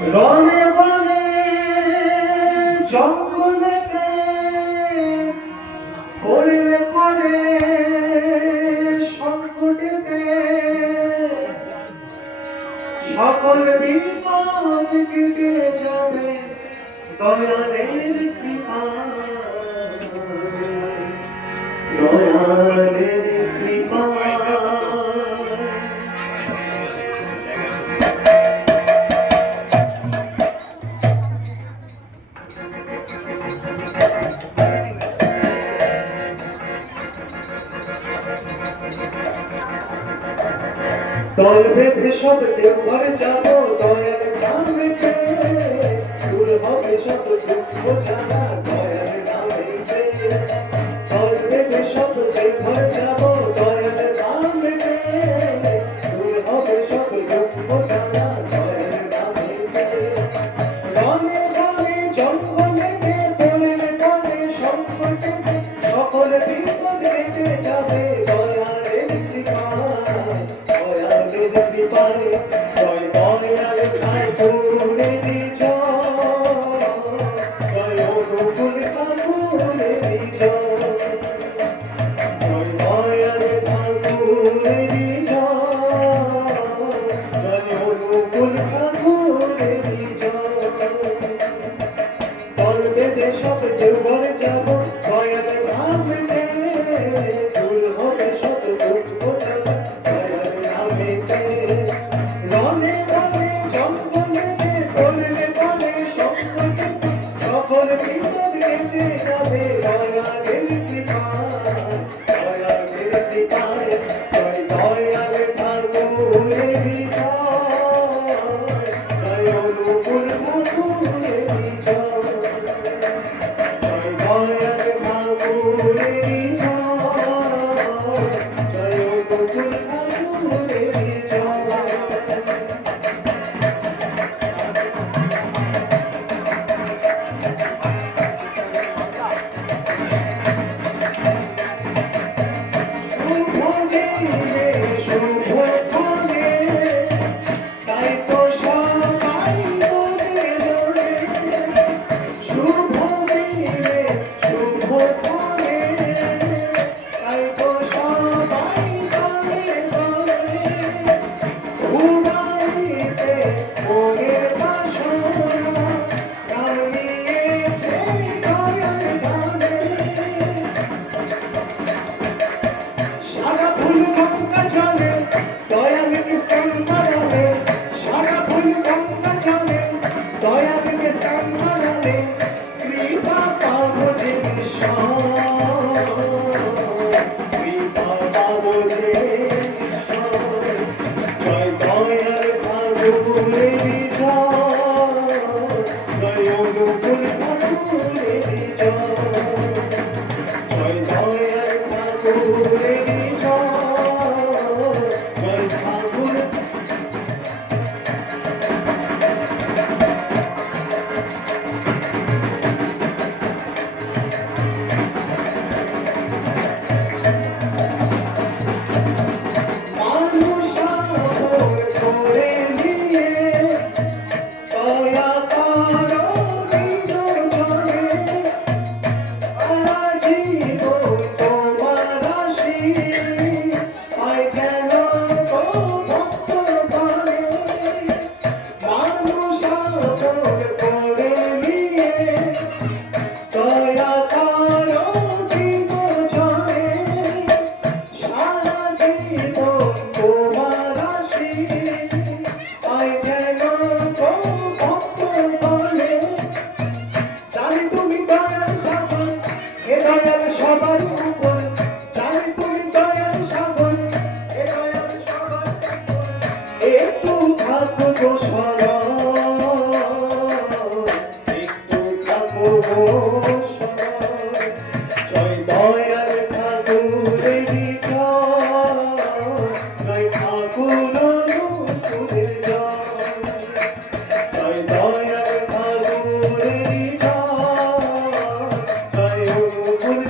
রনে বনে জঙ্গলেতে পড়লে পড়ে সংকটেতে সকল বিপদ কেটে যাবে দয়ালের কৃপা দয়ালের কৃপা। দল বেঁধে সব দেওঘর যাব দয়াল নামেতে, দূর হবে সব দুঃখ জ্বালা দয়াল নামেতে। দল বেঁধে সব দেওঘর যাব দয়াল নামেতে, দূর হবে সব দুঃখ জ্বালা দয়াল নামেতে। রনে বনে জঙ্গলেতে পড়লে পড়ে সংকটেতে সকল বিপদ কেটে যাবে দয়ালের কৃপা দয়ালের কৃপায়। জয় দয়াল ঠাকুরের জয়, জয় অনুকূল ঠাকুরের জয়, জয় দয়াল ঠাকুরের জয়, জয় অনুকূল ঠাকুরের জয়। দল বেঁধে সব দেওঘর যাব দয়াল নামেতে, দূর হবে সব দুঃখ জ্বালা দয়াল নামেতে। রনে বনে জঙ্গলেতে পড়লে পড়ে সংকটেতে সকল বিপদ কেটে যাবে দয়ালের কৃপা দয়ালের কৃপায়। জয় দয়াল ঠাকুরের জয়, জয় অনুকূল ঠাকুরের জয়, জয় দয়াল ঠাকুরের জয়, জয় অনুকূল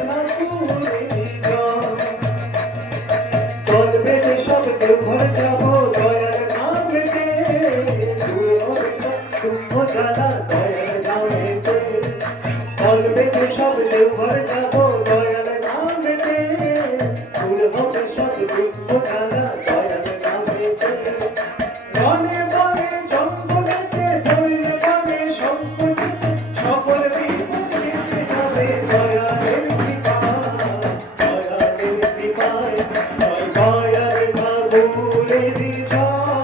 ঠাকুরের জয়। দুঃখ জ্বালা দয়াল নামেতে তল পেতে সব দেওঘর যাব দয়াল নামেতে দূর হবে সব দুঃখ জ্বালা দয়াল নামেতে বনে বনে জঙ্গলেতে ধৈর্য বনে সম্পত্তিতে সকল বিপদ কেটে যাবে দয়ালের কৃপায় দয়ালের কৃপায় দয়াল বাবুলের জয়